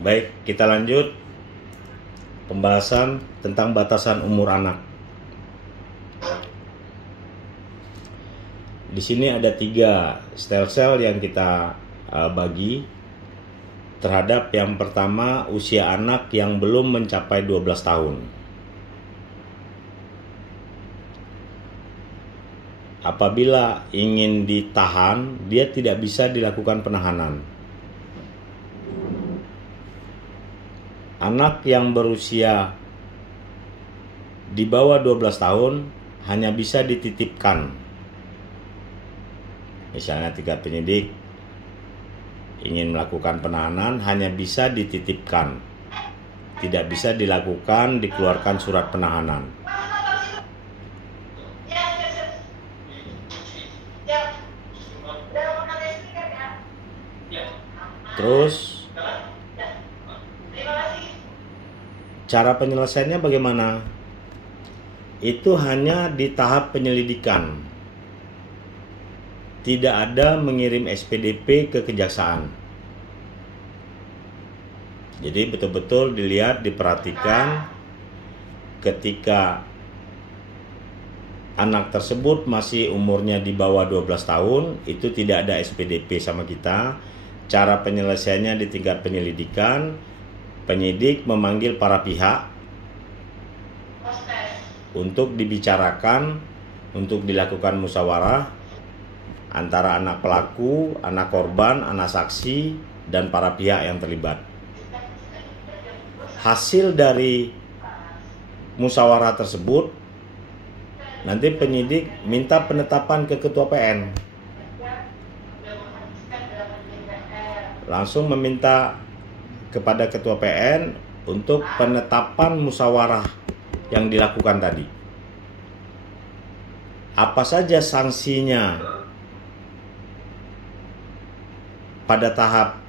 Baik, kita lanjut pembahasan tentang batasan umur anak. Di sini ada 3 sel yang kita bagi terhadap yang pertama, usia anak yang belum mencapai 12 tahun. Apabila ingin ditahan, dia tidak bisa dilakukan penahanan. Anak yang berusia di bawah 12 tahun hanya bisa dititipkan. Misalnya 3 penyidik ingin melakukan penahanan, hanya bisa dititipkan. Tidak bisa dilakukan, dikeluarkan surat penahanan. Terus cara penyelesaiannya bagaimana? Itu hanya di tahap penyelidikan. Tidak ada mengirim SPDP ke kejaksaan. Jadi betul-betul dilihat, diperhatikan ketika anak tersebut masih umurnya di bawah 12 tahun, itu tidak ada SPDP sama kita. Cara penyelesaiannya di tingkat penyelidikan, penyidik memanggil para pihak untuk dibicarakan, untuk dilakukan musyawarah antara anak pelaku, anak korban, anak saksi, dan para pihak yang terlibat. Hasil dari musyawarah tersebut, nanti penyidik minta penetapan ke ketua PN. Langsung meminta kepada ketua PN untuk penetapan musyawarah yang dilakukan tadi. Apa saja sanksinya pada tahap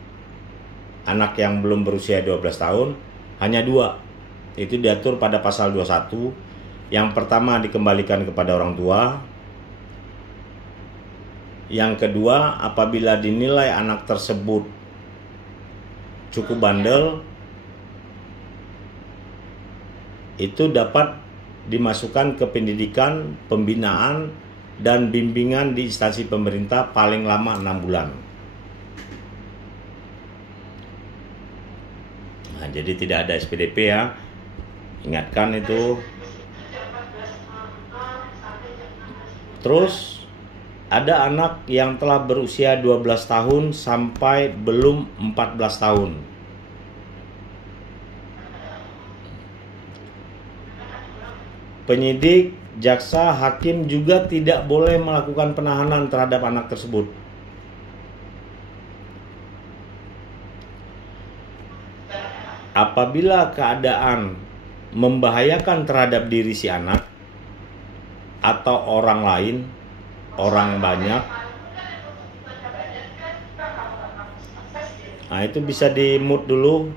anak yang belum berusia 12 tahun? Hanya 2. Itu diatur pada pasal 21. Yang pertama, dikembalikan kepada orang tua. Yang kedua, apabila dinilai anak tersebut cukup bandel, itu dapat dimasukkan ke pendidikan, pembinaan, dan bimbingan di instansi pemerintah paling lama 6 bulan. Nah, jadi tidak ada SPDP ya. Ingatkan itu. Terus ada anak yang telah berusia 12 tahun sampai belum 14 tahun. Penyidik, jaksa, hakim juga tidak boleh melakukan penahanan terhadap anak tersebut. Apabila keadaan membahayakan terhadap diri si anak atau orang lain, orang banyak, nah itu bisa di mute dulu.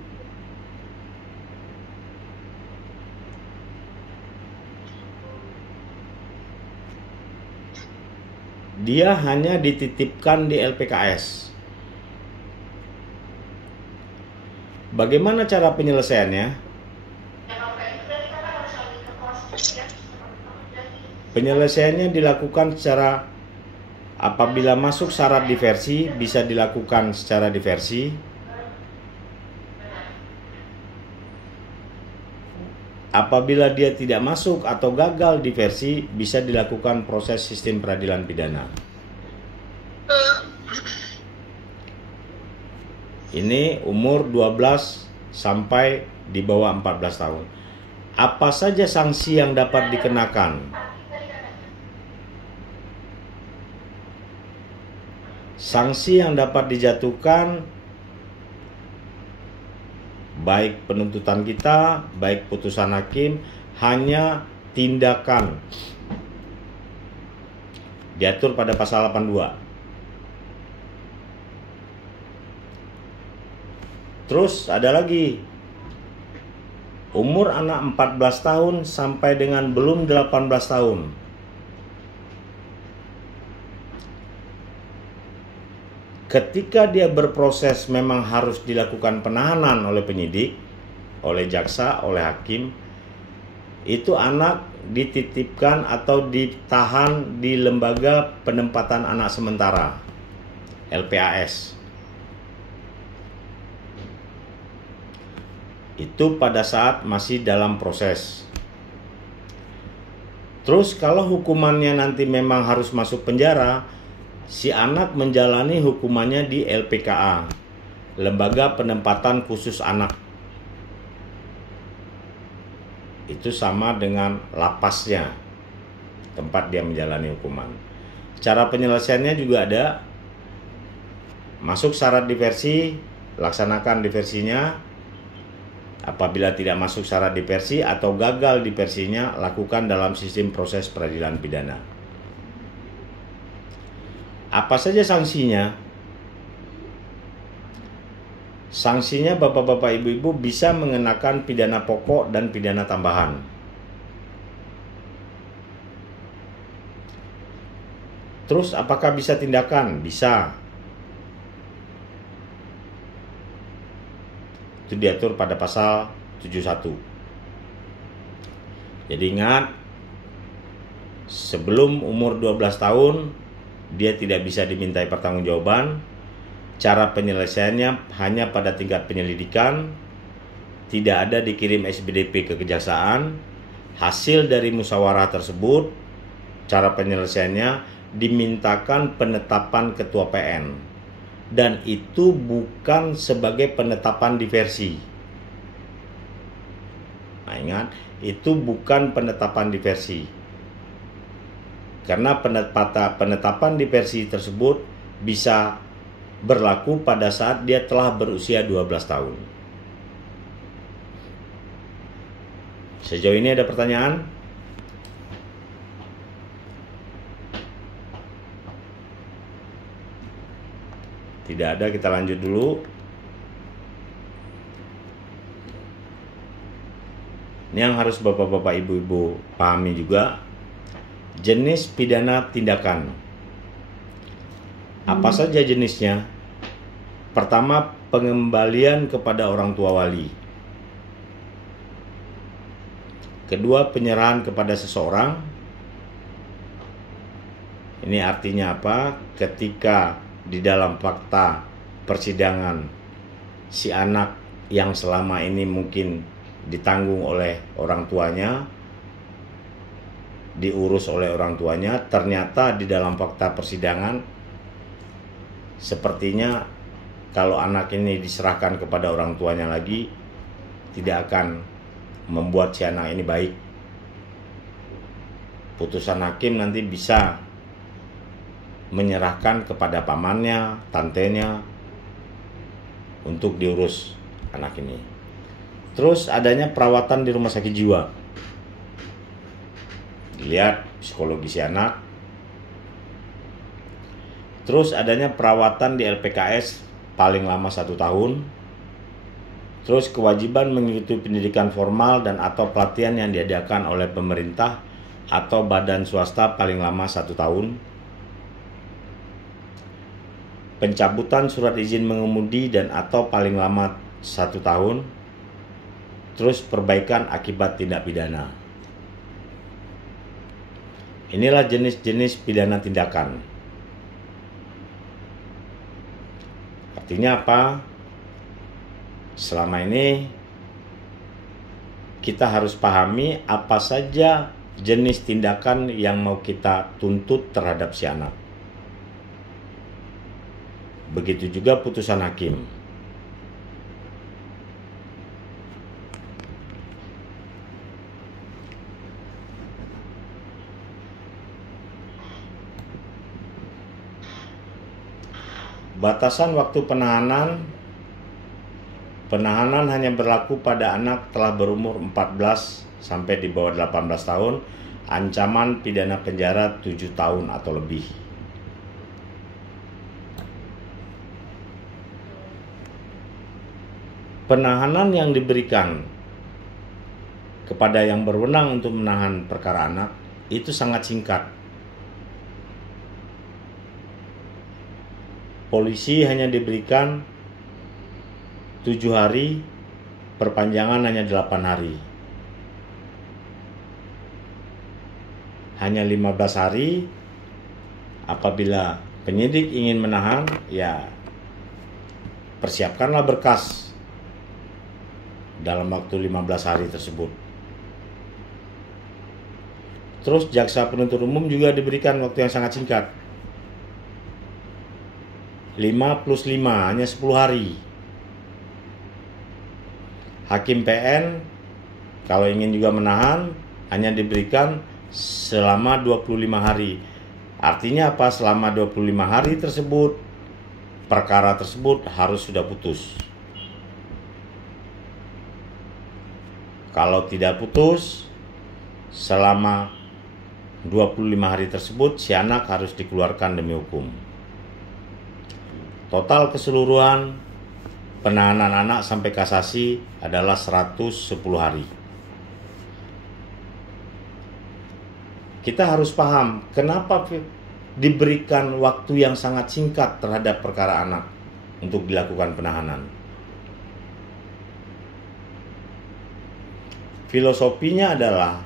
Dia hanya dititipkan di LPKS. Bagaimana cara penyelesaiannya? Penyelesaiannya dilakukan secara, apabila masuk syarat diversi, bisa dilakukan secara diversi. Apabila dia tidak masuk atau gagal diversi, bisa dilakukan proses sistem peradilan pidana. Ini umur 12 sampai di bawah 14 tahun. Apa saja sanksi yang dapat dikenakan? Sanksi yang dapat dijatuhkan, baik penuntutan kita, baik putusan hakim, hanya tindakan. Diatur pada pasal 82. Terus ada lagi, umur anak 14 tahun sampai dengan belum 18 tahun. ketika dia berproses memang harus dilakukan penahanan oleh penyidik, oleh jaksa, oleh hakim, itu anak dititipkan atau ditahan di lembaga penempatan anak sementara, LPAS. Itu pada saat masih dalam proses. Terus kalau hukumannya nanti memang harus masuk penjara, si anak menjalani hukumannya di LPKA, Lembaga Penempatan Khusus Anak. Itu sama dengan lapasnya, tempat dia menjalani hukuman. Cara penyelesaiannya juga ada. Masuk syarat diversi, laksanakan diversinya. Apabila tidak masuk syarat diversi atau gagal diversinya, lakukan dalam sistem proses peradilan pidana. Apa saja sanksinya? Sanksinya bapak-bapak, ibu-ibu bisa mengenakan pidana pokok dan pidana tambahan. Terus apakah bisa tindakan? Bisa. Itu diatur pada pasal 71. Jadi ingat, sebelum umur 12 tahun dia tidak bisa dimintai pertanggungjawaban. Cara penyelesaiannya hanya pada tingkat penyelidikan, tidak ada dikirim SBDP ke kejaksaan. Hasil dari musyawarah tersebut, cara penyelesaiannya dimintakan penetapan ketua PN. Dan itu bukan sebagai penetapan diversi. Nah, ingat, itu bukan penetapan diversi. Karena penetapan diversi tersebut bisa berlaku pada saat dia telah berusia 12 tahun. Sejauh ini ada pertanyaan? Tidak ada, kita lanjut dulu. Ini yang harus bapak-bapak, ibu-ibu pahami juga. Jenis pidana tindakan. Apa saja jenisnya? Pertama, pengembalian kepada orang tua wali. Kedua, penyerahan kepada seseorang. Ini artinya apa? Ketika di dalam fakta persidangan si anak yang selama ini mungkin ditanggung oleh orang tuanya, diurus oleh orang tuanya, ternyata di dalam fakta persidangan sepertinya kalau anak ini diserahkan kepada orang tuanya lagi, tidak akan membuat si anak ini baik. Putusan hakim nanti bisa menyerahkan kepada pamannya, tantenya untuk diurus anak ini. Terus adanya perawatan di rumah sakit jiwa. Dilihat psikologi si anak. Terus adanya perawatan di LPKS paling lama 1 tahun. Terus kewajiban mengikuti pendidikan formal dan atau pelatihan yang diadakan oleh pemerintah atau badan swasta paling lama 1 tahun. Pencabutan surat izin mengemudi dan atau paling lama 1 tahun. Terus perbaikan akibat tindak pidana. Inilah jenis-jenis pidana tindakan. Artinya apa? Selama ini kita harus pahami apa saja jenis tindakan yang mau kita tuntut terhadap si anak. Begitu juga putusan hakim. Batasan waktu penahanan. Penahanan hanya berlaku pada anak telah berumur 14 sampai di bawah 18 tahun. Ancaman pidana penjara 7 tahun atau lebih. Penahanan yang diberikan kepada yang berwenang untuk menahan perkara anak itu sangat singkat. polisi hanya diberikan 7 hari, perpanjangan hanya 8 hari. Hanya 15 hari. Apabila penyidik ingin menahan, ya persiapkanlah berkas dalam waktu 15 hari tersebut. Terus jaksa penuntut umum juga diberikan waktu yang sangat singkat. 5 plus 5 hanya 10 hari. Hakim PN kalau ingin juga menahan hanya diberikan selama 25 hari. Artinya apa? Selama 25 hari tersebut perkara tersebut harus sudah putus. Kalau tidak putus selama 25 hari tersebut, si anak harus dikeluarkan demi hukum. Total keseluruhan penahanan anak sampai kasasi adalah 110 hari. Kita harus paham kenapa diberikan waktu yang sangat singkat terhadap perkara anak untuk dilakukan penahanan. Filosofinya adalah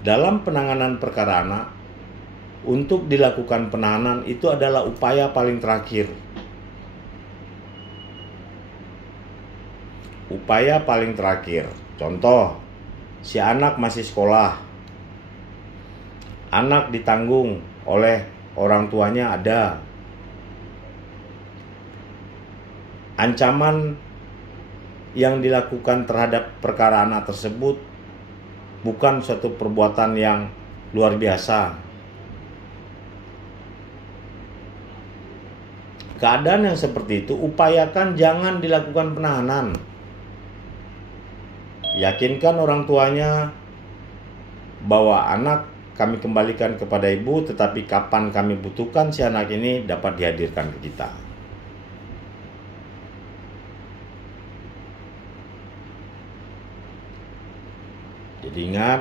dalam penanganan perkara anak, untuk dilakukan penahanan itu adalah upaya paling terakhir. Upaya paling terakhir. Contoh, si anak masih sekolah. Anak ditanggung oleh orang tuanya ada. Ancaman yang dilakukan terhadap perkara anak tersebut bukan suatu perbuatan yang luar biasa. Keadaan yang seperti itu, upayakan jangan dilakukan penahanan. Yakinkan orang tuanya bahwa anak kami kembalikan kepada ibu, tetapi kapan kami butuhkan si anak ini dapat dihadirkan ke kita. Jadi ingat,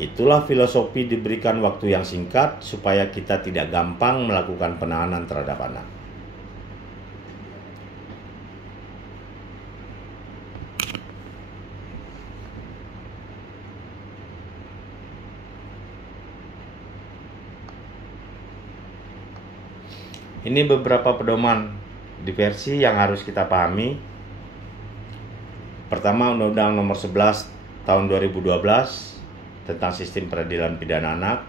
itulah filosofi diberikan waktu yang singkat supaya kita tidak gampang melakukan penahanan terhadap anak. Ini beberapa pedoman diversi yang harus kita pahami. Pertama, Undang-Undang Nomor 11 Tahun 2012 tentang Sistem Peradilan Pidana Anak.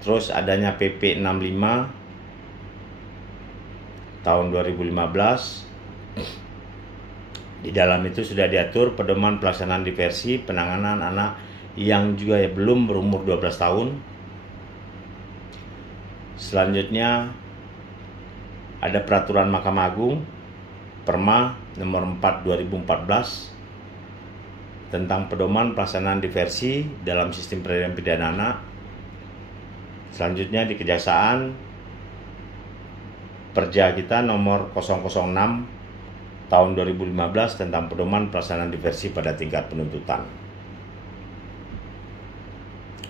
Terus adanya PP 65 tahun 2015. Di dalam itu sudah diatur pedoman pelaksanaan diversi penanganan anak yang juga belum berumur 12 tahun. Selanjutnya ada peraturan Mahkamah Agung Perma nomor 4 2014 tentang pedoman pelaksanaan diversi dalam sistem peradilan pidana anak. Selanjutnya di Kejaksaan Perja kita nomor 006 tahun 2015 tentang pedoman pelaksanaan diversi pada tingkat penuntutan.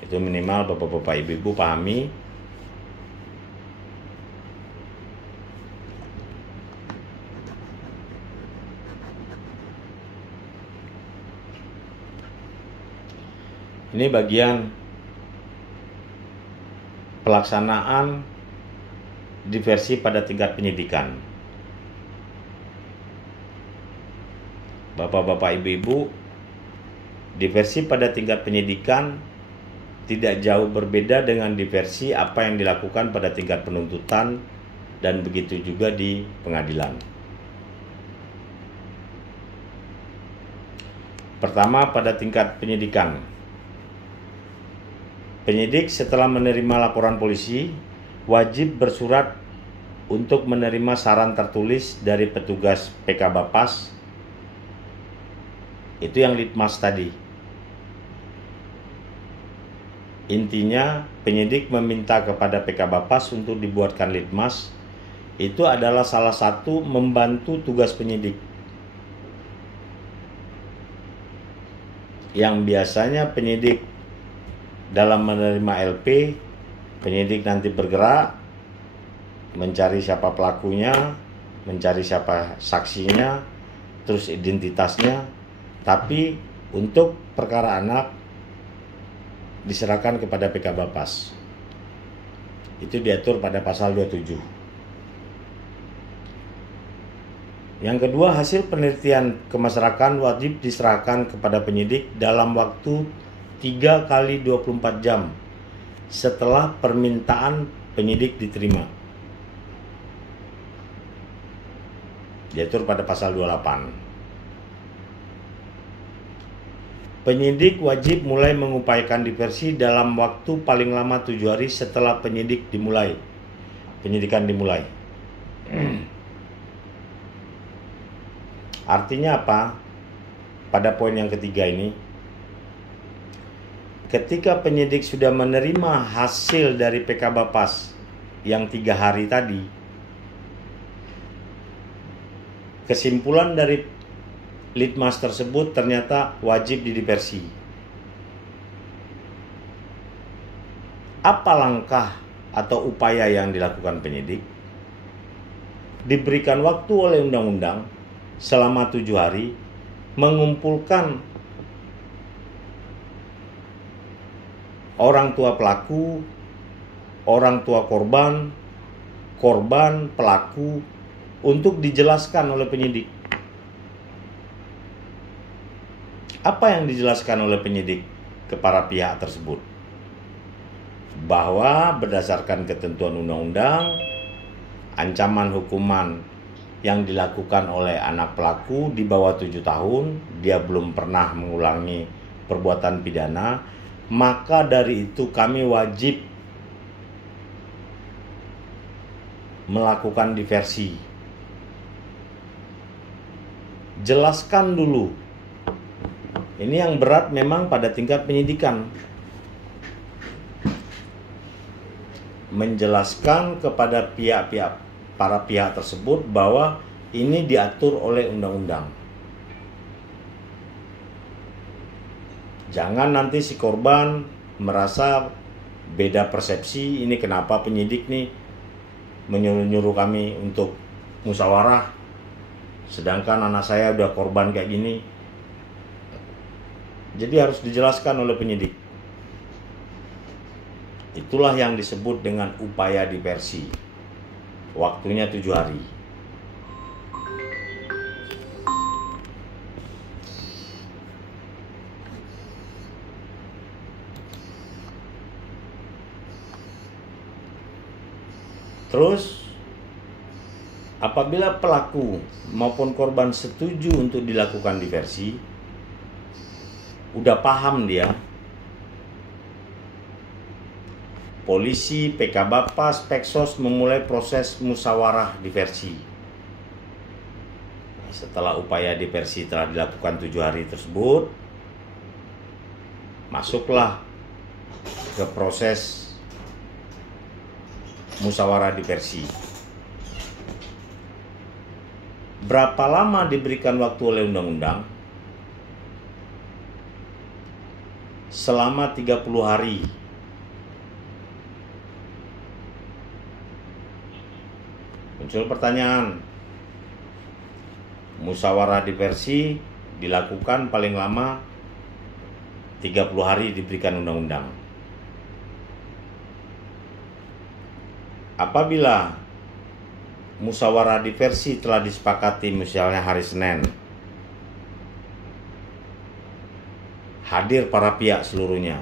Itu minimal Bapak-bapak Ibu-ibu pahami. Ini bagian pelaksanaan diversi pada tingkat penyidikan. Bapak-bapak, ibu-ibu, diversi pada tingkat penyidikan tidak jauh berbeda dengan diversi apa yang dilakukan pada tingkat penuntutan dan begitu juga di pengadilan. Pertama, pada tingkat penyidikan. Penyidik setelah menerima laporan polisi wajib bersurat untuk menerima saran tertulis dari petugas PK Bapas. Itu yang litmas tadi. Intinya penyidik meminta kepada PK Bapas untuk dibuatkan litmas. Itu adalah salah satu membantu tugas penyidik. Yang biasanya penyidik dalam menerima LP Penyidik nanti bergerak mencari siapa pelakunya, mencari siapa saksinya, terus identitasnya. Tapi untuk perkara anak diserahkan kepada PK Bapas. Itu diatur pada pasal 27. Yang kedua, hasil penelitian kemasyarakatan wajib diserahkan kepada penyidik dalam waktu 3 kali 24 jam setelah permintaan penyidik diterima. Diatur pada pasal 28. Penyidik wajib mulai mengupayakan diversi dalam waktu paling lama 7 hari setelah penyidikan dimulai. Artinya apa? Pada poin yang ketiga ini, ketika penyidik sudah menerima hasil dari PK Bapas yang 3 hari tadi, kesimpulan dari litmas tersebut ternyata wajib didiversi. Apa langkah atau upaya yang dilakukan penyidik? Diberikan waktu oleh undang-undang selama 7 hari mengumpulkan orang tua pelaku, orang tua korban, pelaku untuk dijelaskan oleh penyidik. Apa yang dijelaskan oleh penyidik ke para pihak tersebut? Bahwa berdasarkan ketentuan undang-undang, ancaman hukuman yang dilakukan oleh anak pelaku di bawah 7 tahun, dia belum pernah mengulangi perbuatan pidana, maka dari itu kami wajib melakukan diversi. Jelaskan dulu. Ini yang berat memang pada tingkat penyidikan. Menjelaskan kepada para pihak tersebut bahwa ini diatur oleh undang-undang. Jangan nanti si korban merasa beda persepsi, ini kenapa penyidik nih menyuruh-nyuruh kami untuk musyawarah, sedangkan anak saya udah korban kayak gini. Jadi harus dijelaskan oleh penyidik. Itulah yang disebut dengan upaya diversi. Waktunya 7 hari. Terus, apabila pelaku maupun korban setuju untuk dilakukan diversi, udah paham dia, polisi, PK Bapas, Peksos memulai proses musyawarah diversi. Setelah upaya diversi telah dilakukan 7 hari tersebut, masuklah ke proses musyawarah diversi. Berapa lama diberikan waktu oleh undang-undang? Selama 30 hari. Muncul pertanyaan, musyawarah diversi dilakukan paling lama 30 hari diberikan undang-undang. Apabila musyawarah diversi telah disepakati misalnya hari Senin, hadir para pihak seluruhnya,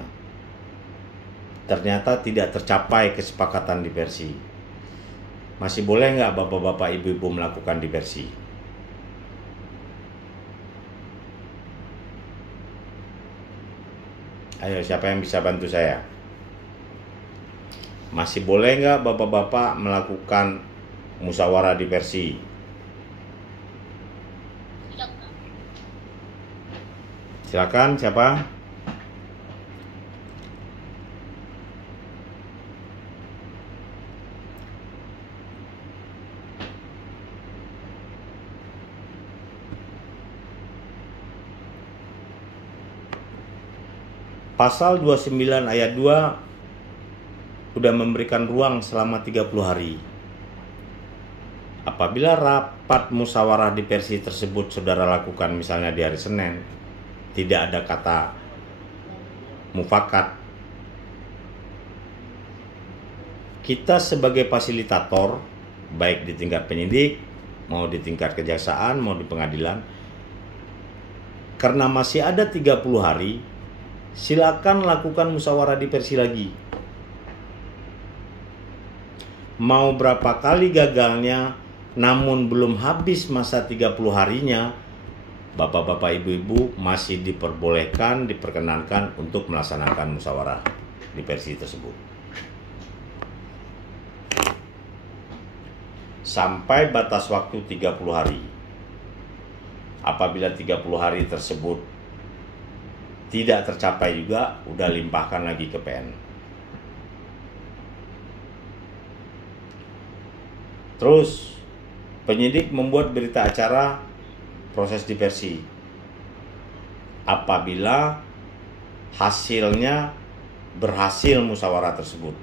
ternyata tidak tercapai kesepakatan diversi, masih boleh nggak bapak-bapak ibu-ibu melakukan diversi? Ayo, siapa yang bisa bantu saya? Masih boleh nggak bapak-bapak melakukan musyawarah diversi? Silakan, siapa? Pasal 29 ayat 2 sudah memberikan ruang selama 30 hari. Apabila rapat musyawarah diversi tersebut saudara lakukan misalnya di hari Senin, tidak ada kata mufakat, kita sebagai fasilitator, baik di tingkat penyidik, mau di tingkat kejaksaan, mau di pengadilan, karena masih ada 30 hari, silakan lakukan musyawarah diversi lagi. Mau berapa kali gagalnya, namun belum habis masa 30 harinya, bapak-bapak, ibu-ibu masih diperkenankan untuk melaksanakan musyawarah diversi tersebut. Sampai batas waktu 30 hari. Apabila 30 hari tersebut tidak tercapai juga, udah limpahkan lagi ke PN. Terus penyidik membuat berita acara proses diversi apabila hasilnya berhasil musyawarah tersebut.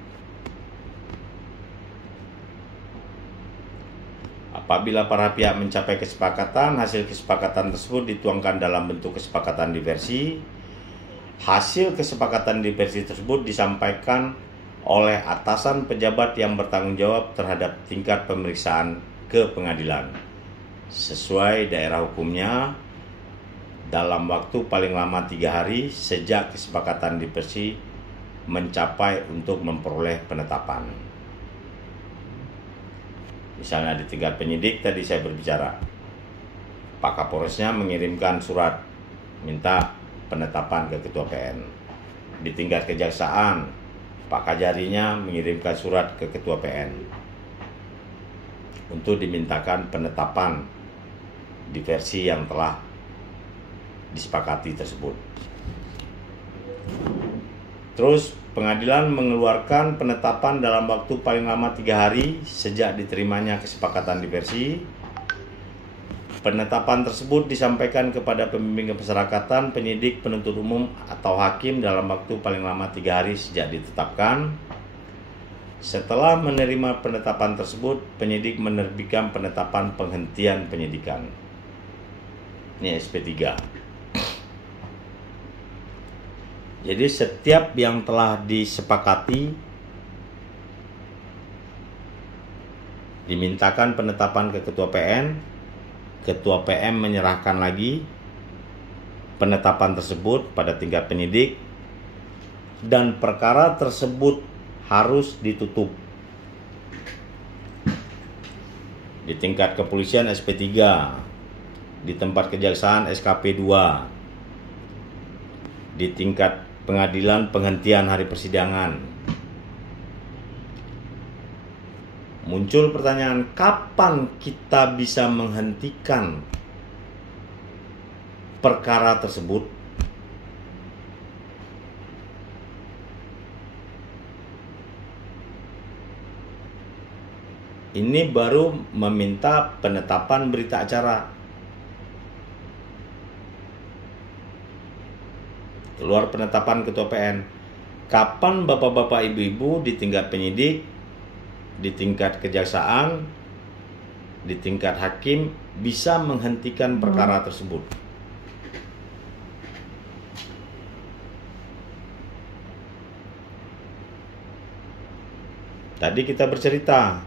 Apabila para pihak mencapai kesepakatan, hasil kesepakatan tersebut dituangkan dalam bentuk kesepakatan diversi. Hasil kesepakatan diversi tersebut disampaikan oleh atasan pejabat yang bertanggung jawab terhadap tingkat pemeriksaan ke pengadilan sesuai daerah hukumnya dalam waktu paling lama 3 hari sejak kesepakatan diversi mencapai untuk memperoleh penetapan. Misalnya di tingkat penyidik tadi saya berbicara, Pak Kapolresnya mengirimkan surat minta penetapan ke Ketua PN. Di tingkat kejaksaan, Pak Kajarinya mengirimkan surat ke Ketua PN untuk dimintakan penetapan diversi yang telah disepakati tersebut. Terus pengadilan mengeluarkan penetapan dalam waktu paling lama 3 hari sejak diterimanya kesepakatan diversi. Penetapan tersebut disampaikan kepada pembimbing kemasyarakatan, penyidik, penuntut umum, atau hakim dalam waktu paling lama 3 hari sejak ditetapkan. Setelah menerima penetapan tersebut, penyidik menerbitkan penetapan penghentian penyidikan. Ini SP3. Jadi setiap yang telah disepakati dimintakan penetapan ke Ketua PN. Ketua PM menyerahkan lagi penetapan tersebut pada tingkat penyidik dan perkara tersebut harus ditutup. Di tingkat kepolisian SP3, di tempat kejaksaan SKP 2, di tingkat pengadilan penghentian hari persidangan. Muncul pertanyaan, kapan kita bisa menghentikan perkara tersebut? Ini baru meminta penetapan berita acara. Keluar penetapan Ketua PN. Kapan bapak-bapak, ibu-ibu di tingkat penyidik, di tingkat kejaksaan, di tingkat hakim bisa menghentikan perkara tersebut? Tadi kita bercerita,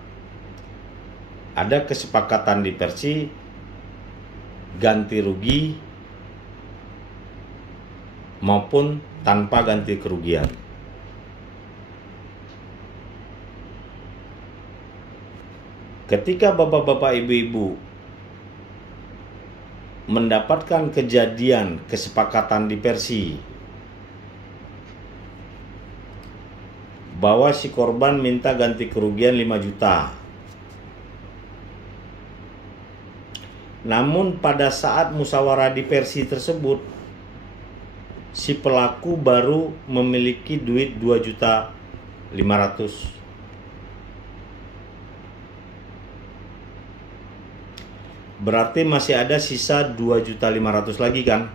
ada kesepakatan diversi ganti rugi maupun tanpa ganti kerugian. Ketika bapak-bapak, ibu-ibu mendapatkan kejadian kesepakatan diversi bahwa si korban minta ganti kerugian 5 juta. Namun pada saat musyawarah diversi tersebut, si pelaku baru memiliki duit 2.500.000. Berarti masih ada sisa 2.500.000 lagi kan?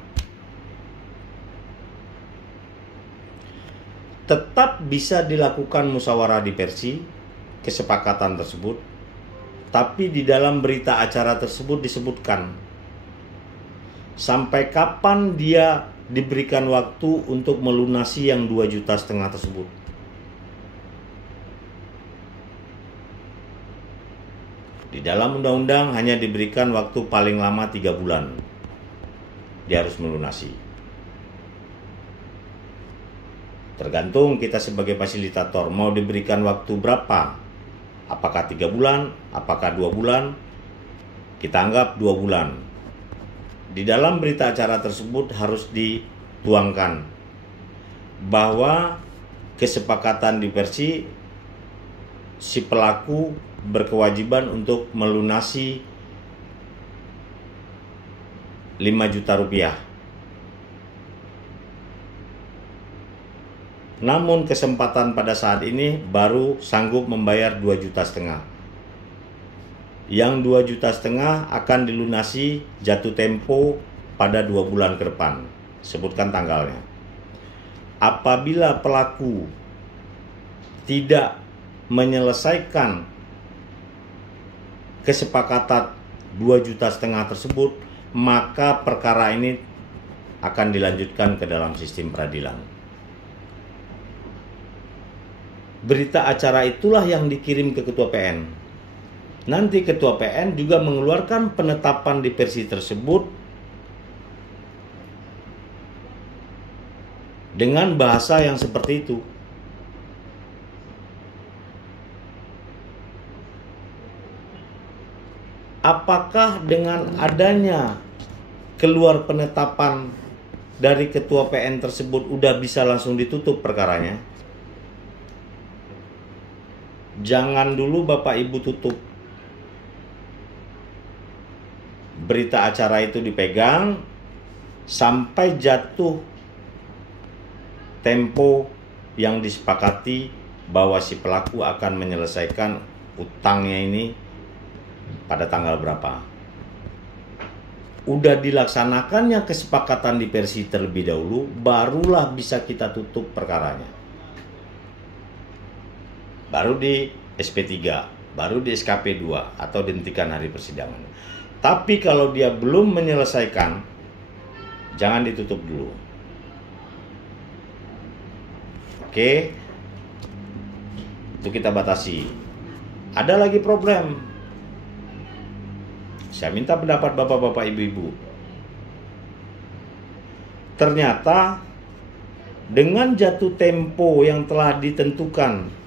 tetap bisa dilakukan musyawarah diversi kesepakatan tersebut, tapi di dalam berita acara tersebut disebutkan sampai kapan dia diberikan waktu untuk melunasi yang 2,5 juta tersebut. Di dalam undang-undang hanya diberikan waktu paling lama 3 bulan. Dia harus melunasi. Tergantung kita sebagai fasilitator mau diberikan waktu berapa. Apakah 3 bulan, apakah 2 bulan? Kita anggap 2 bulan. Di dalam berita acara tersebut harus dituangkan bahwa kesepakatan diversi si pelaku berkewajiban untuk melunasi 5 juta rupiah. Namun kesempatan pada saat ini baru sanggup membayar 2,5 juta. Yang 2,5 juta akan dilunasi jatuh tempo pada 2 bulan ke depan. Sebutkan tanggalnya. Apabila pelaku tidak menyelesaikan kesepakatan 2,5 juta tersebut, maka perkara ini akan dilanjutkan ke dalam sistem peradilan. Berita acara itulah yang dikirim ke Ketua PN. Nanti Ketua PN juga mengeluarkan penetapan diversi tersebut dengan bahasa yang seperti itu. Apakah dengan adanya keluar penetapan dari Ketua PN tersebut udah bisa langsung ditutup perkaranya? Jangan dulu Bapak Ibu tutup. Berita acara itu dipegang sampai jatuh tempo yang disepakati bahwa si pelaku akan menyelesaikan utangnya ini pada tanggal berapa. Udah dilaksanakannya kesepakatan diversi terlebih dahulu, barulah bisa kita tutup perkaranya. Baru di SP3, baru di SKP 2 atau dihentikan hari persidangan. Tapi kalau dia belum menyelesaikan, jangan ditutup dulu. Oke, itu kita batasi. Ada lagi problem. Saya minta pendapat bapak-bapak, ibu-ibu. Ternyata dengan jatuh tempo yang telah ditentukan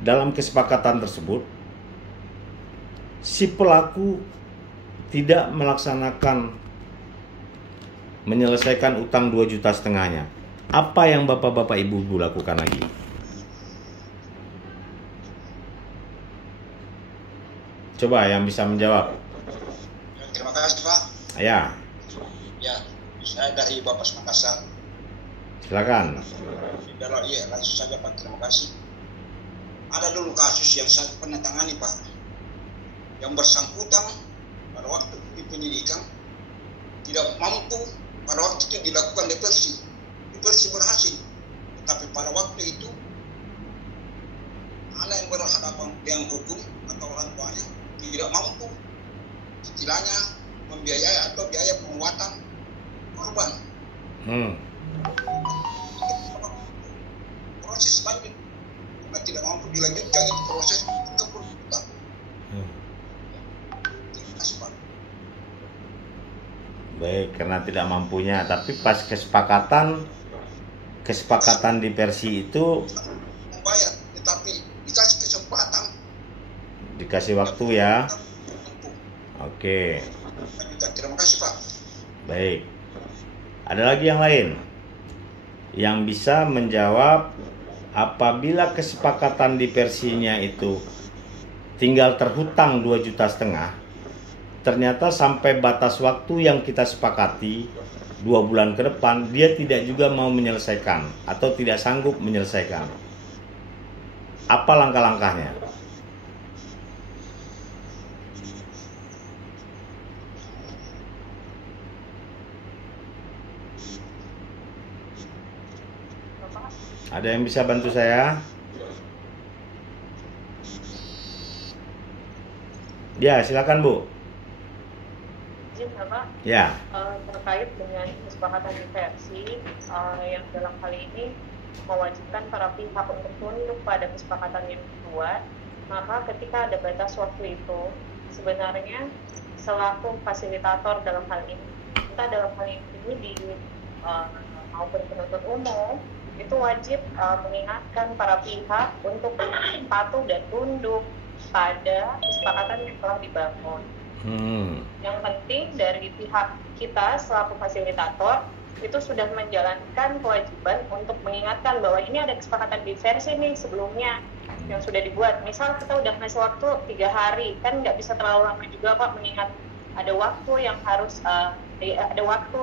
dalam kesepakatan tersebut, si pelaku tidak melaksanakan menyelesaikan utang 2,5 juta. Apa yang bapak-bapak ibu-ibu lakukan lagi? Coba yang bisa menjawab. Terima kasih Pak. Ya. Ya, saya dari Bapak Makassar. Silakan. Iya, langsung saja Pak. Terima kasih. Ada dulu kasus yang saya pernah tangani Pak. Yang bersangkutan pada waktu di penyidikan tidak mampu pada waktu itu dilakukan diversi. Diversi berhasil. Tetapi pada waktu itu anak yang berhadapan dengan hukum atau orang tuanya tidak mampu istilahnya membiayai atau biaya penguatan korban. Proses lanjut karena tidak mampu dilanjutkan itu proses ke penuntutan. Baik, karena tidak mampunya, tapi pas kesepakatan diversi itu membayar, tetapi dikasih kesempatan, dikasih waktu ya. Oke. Terima kasih Pak. Baik. Ada lagi yang lain yang bisa menjawab apabila kesepakatan diversinya itu tinggal terhutang 2,5 juta, ternyata sampai batas waktu yang kita sepakati 2 bulan ke depan dia tidak juga mau menyelesaikan atau tidak sanggup menyelesaikan. Apa langkah-langkahnya? Ada yang bisa bantu saya? Ya, silakan Bu. Izin Bapak, Ya. terkait dengan kesepakatan diversi yang dalam hal ini mewajibkan para pihak untuk tunduk pada kesepakatan yang dibuat, maka ketika ada batas waktu itu, sebenarnya selaku fasilitator dalam hal ini, kita dalam hal ini di maupun penuntut umum itu wajib mengingatkan para pihak untuk patuh dan tunduk pada kesepakatan yang telah dibangun. Yang penting dari pihak kita selaku fasilitator itu sudah menjalankan kewajiban untuk mengingatkan bahwa ini ada kesepakatan diversi nih sebelumnya yang sudah dibuat. Misal kita udah ngasih waktu 3 hari, kan nggak bisa terlalu lama juga Pak, mengingat ada waktu yang harus ada waktu,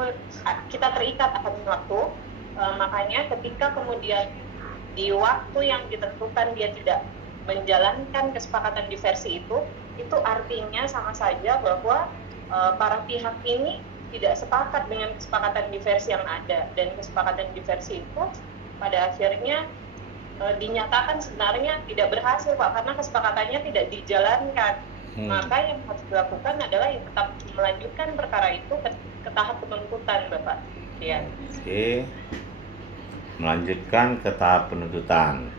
kita terikat akan waktu. Makanya ketika kemudian di waktu yang ditentukan dia tidak menjalankan kesepakatan diversi itu artinya sama saja bahwa para pihak ini tidak sepakat dengan kesepakatan diversi yang ada, dan kesepakatan diversi itu pada akhirnya dinyatakan sebenarnya tidak berhasil Pak, karena kesepakatannya tidak dijalankan. Maka yang harus dilakukan adalah yang tetap melanjutkan perkara itu ke tahap penuntutan Bapak. Ya. Oke. Melanjutkan ke tahap penuntutan.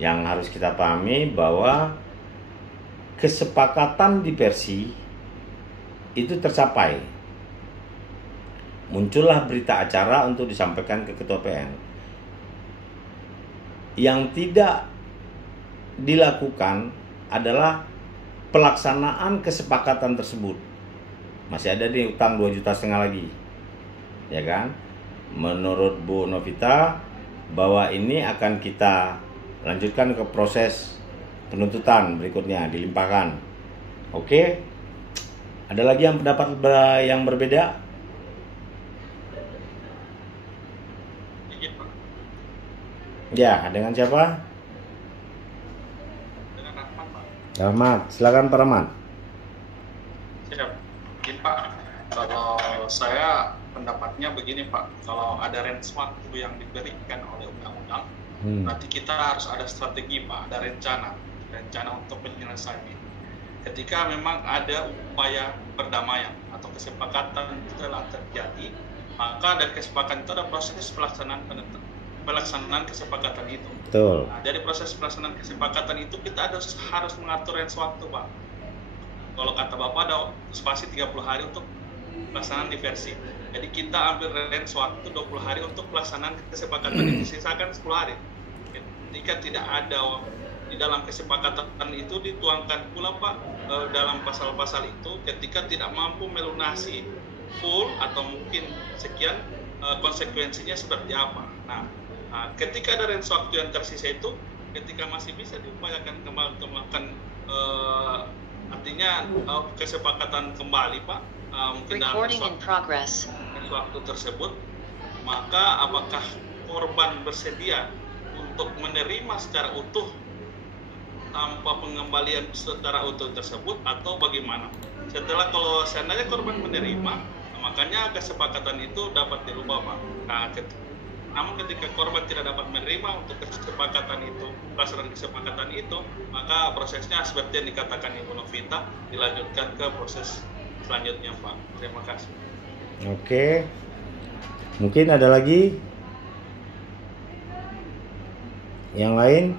Yang harus kita pahami bahwa kesepakatan diversi itu tercapai. Muncullah berita acara untuk disampaikan ke Ketua PN. Yang tidak dilakukan adalah pelaksanaan kesepakatan tersebut. Masih ada di utang 2,5 juta lagi. Ya kan? Menurut Bu Novita bahwa ini akan kita lanjutkan ke proses penuntutan berikutnya, dilimpahkan. Oke. Ada lagi yang pendapat yang berbeda? Ya, dengan siapa? Dengan Rahmat, Pak. Rahmat, silakan Pak Rahmat. Siap. Mungkin Pak, kalau saya pendapatnya begini Pak, kalau ada range waktu yang diberikan oleh undang-undang, berarti kita harus ada strategi Pak, ada rencana untuk penyelesaian. Ketika memang ada upaya perdamaian atau kesepakatan telah terjadi, maka dari kesepakatan itu ada proses pelaksanaan kesepakatan itu. Betul. Nah, dari proses pelaksanaan kesepakatan itu kita harus mengatur range waktu Pak. Kalau kata Bapak ada spasi 30 hari untuk pelaksanaan diversi. Jadi kita ambil range waktu 20 hari untuk pelaksanaan kesepakatan ini, sisakan 10 hari. Ketika tidak ada di dalam kesepakatan itu dituangkan pula Pak dalam pasal-pasal itu, ketika tidak mampu melunasi full atau mungkin sekian, konsekuensinya seperti apa. Nah, ketika ada range waktu yang tersisa itu, ketika masih bisa diupayakan kembali untuk melakukan artinya kesepakatan kembali Pak, mungkin dalam waktu tersebut, maka apakah korban bersedia untuk menerima secara utuh tanpa pengembalian secara utuh tersebut atau bagaimana? Setelah kalau seandainya korban menerima, makanya kesepakatan itu dapat dirubah Pak. Nah, namun ketika korban tidak dapat menerima untuk kesepakatan itu, pelaksanaan kesepakatan itu, maka prosesnya seperti yang dikatakan Ibu Novita, dilanjutkan ke proses selanjutnya Pak. Terima kasih. Oke. Mungkin ada lagi yang lain?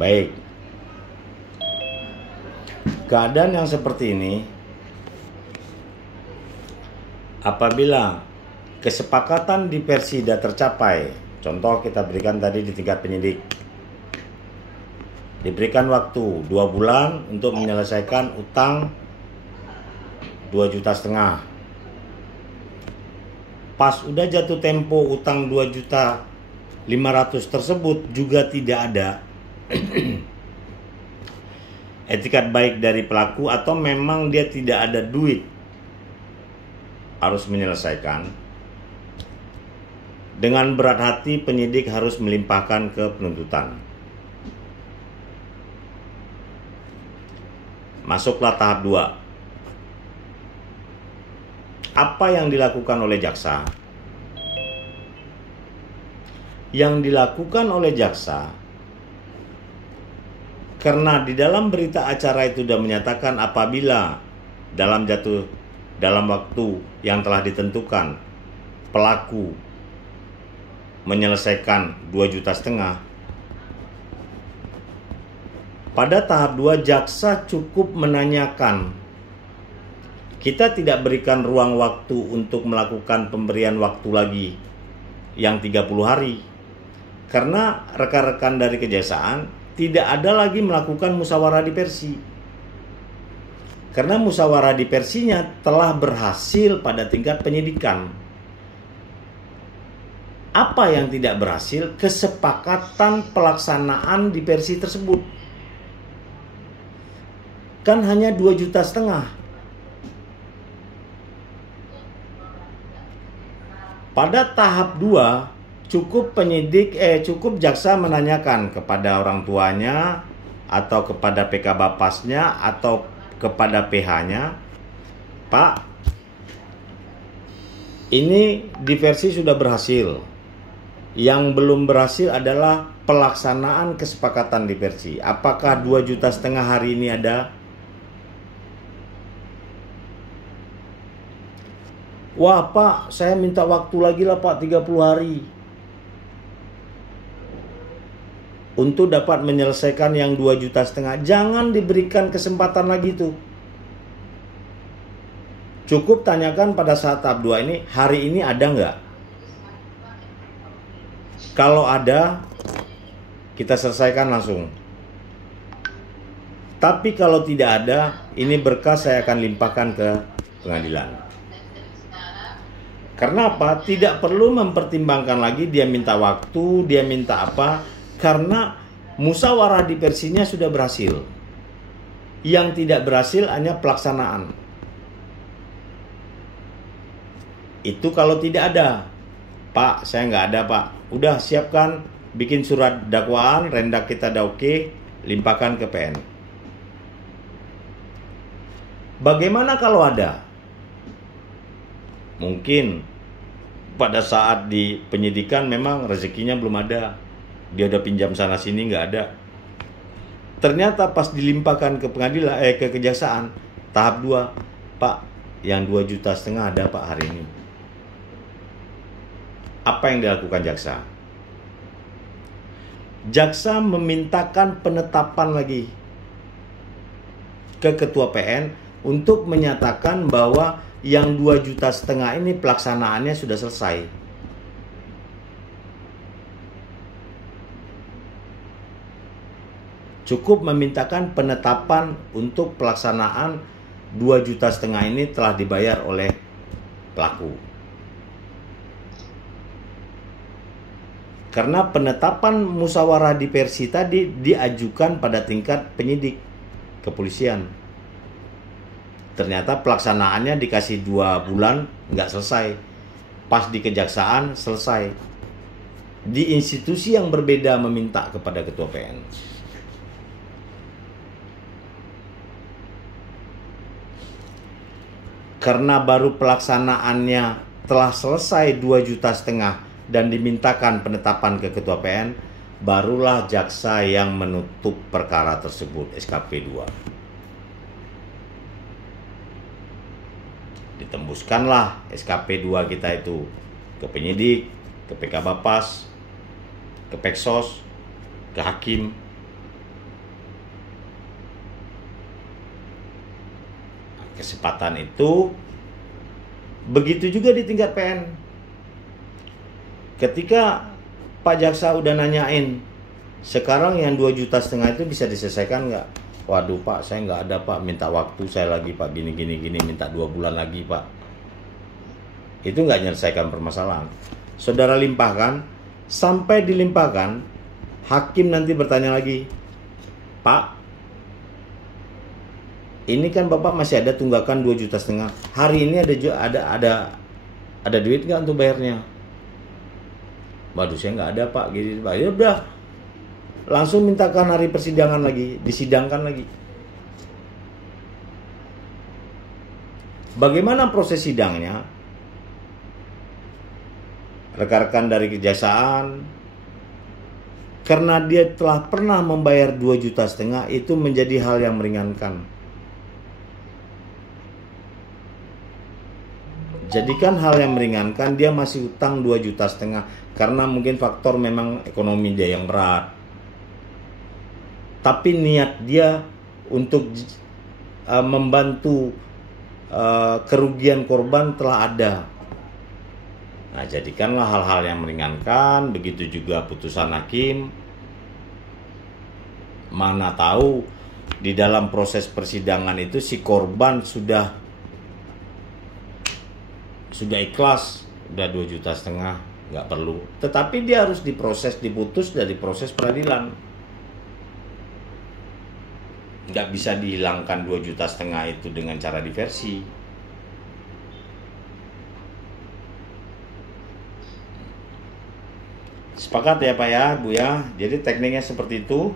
Baik. Keadaan yang seperti ini, apabila kesepakatan diversi tidak tercapai, contoh kita berikan tadi di tingkat penyidik, diberikan waktu 2 bulan untuk menyelesaikan utang 2,5 juta. Pas udah jatuh tempo utang 2.500.000 tersebut juga tidak ada etikat baik dari pelaku, atau memang dia tidak ada duit harus menyelesaikan, dengan berat hati penyidik harus melimpahkan ke penuntutan. Masuklah tahap 2. Apa yang dilakukan oleh jaksa? yang dilakukan oleh jaksa, karena di dalam berita acara itu sudah menyatakan apabila dalam waktu yang telah ditentukan pelaku menyelesaikan 2,5 juta. Pada tahap 2 jaksa cukup menanyakan. Kita tidak berikan ruang waktu untuk melakukan pemberian waktu lagi yang 30 hari. Karena rekan-rekan dari kejaksaan tidak ada lagi melakukan musyawarah diversi. Karena musyawarah diversinya telah berhasil pada tingkat penyidikan. Apa yang tidak berhasil? Kesepakatan pelaksanaan diversi tersebut. Kan hanya 2,5 juta. Pada tahap 2, cukup jaksa menanyakan kepada orang tuanya atau kepada PK Bapasnya atau kepada PH-nya, Pak, ini diversi sudah berhasil. Yang belum berhasil adalah pelaksanaan kesepakatan diversi. Apakah 2,5 juta hari ini ada? Wah Pak, saya minta waktu lagi lah Pak, 30 hari. Untuk dapat menyelesaikan yang 2,5 juta. Jangan diberikan kesempatan lagi tuh. Cukup tanyakan pada saat tahap 2 ini, hari ini ada nggak? Kalau ada, kita selesaikan langsung. Tapi kalau tidak ada, ini berkas saya akan limpahkan ke pengadilan. Karena apa? Tidak perlu mempertimbangkan lagi dia minta waktu, dia minta apa. Karena musyawarah diversinya sudah berhasil. Yang tidak berhasil hanya pelaksanaan. Itu kalau tidak ada. Pak, saya nggak ada Pak. Udah siapkan, bikin surat dakwaan, rendak kita udah oke, limpahkan ke PN. Bagaimana kalau ada? Mungkin pada saat di penyidikan memang rezekinya belum ada. Dia udah pinjam sana sini nggak ada. Ternyata pas dilimpahkan ke pengadilan, ke kejaksaan tahap 2, Pak, yang 2,5 juta ada Pak hari ini. Apa yang dilakukan jaksa? Jaksa memintakan penetapan lagi ke ketua PN untuk menyatakan bahwa yang 2,5 juta ini pelaksanaannya sudah selesai. Cukup memintakan penetapan untuk pelaksanaan 2,5 juta ini telah dibayar oleh pelaku. Karena penetapan musyawarah diversi tadi diajukan pada tingkat penyidik kepolisian. Ternyata pelaksanaannya dikasih 2 bulan nggak selesai. Pas di kejaksaan selesai. Di institusi yang berbeda meminta kepada ketua PN. Karena baru pelaksanaannya telah selesai 2,5 juta dan dimintakan penetapan ke ketua PN, barulah jaksa yang menutup perkara tersebut, SKP 2. Ditembuskanlah SKP 2 kita itu ke penyidik, ke PK Bapas, ke Peksos, ke hakim. Kesempatan itu begitu juga di tingkat PN. Ketika Pak Jaksa udah nanyain, sekarang yang 2,5 juta itu bisa diselesaikan nggak? Waduh Pak, saya nggak ada Pak, minta waktu saya lagi Pak, gini, minta 2 bulan lagi Pak. Itu nggak menyelesaikan permasalahan. Saudara limpahkan, sampai dilimpahkan, hakim nanti bertanya lagi, Pak, ini kan Bapak masih ada tunggakan 2,5 juta. Hari ini ada duit nggak untuk bayarnya? Waduh, saya nggak ada Pak. Gitu Pak. Ya udah, langsung mintakan hari persidangan lagi, disidangkan lagi. Bagaimana proses sidangnya? Rekan-rekan dari kejaksaan karena dia telah pernah membayar 2,5 juta itu menjadi hal yang meringankan. Jadikan hal yang meringankan, dia masih utang 2,5 juta karena mungkin faktor memang ekonomi dia yang berat. Tapi niat dia untuk membantu kerugian korban telah ada. Nah, jadikanlah hal-hal yang meringankan, begitu juga putusan hakim. Mana tahu di dalam proses persidangan itu si korban sudah ikhlas, udah 2,5 juta, nggak perlu. Tetapi dia harus diproses, diputus dari proses peradilan. Nggak bisa dihilangkan 2,5 juta itu dengan cara diversi. Sepakat ya Pak ya, Bu ya. Jadi tekniknya seperti itu.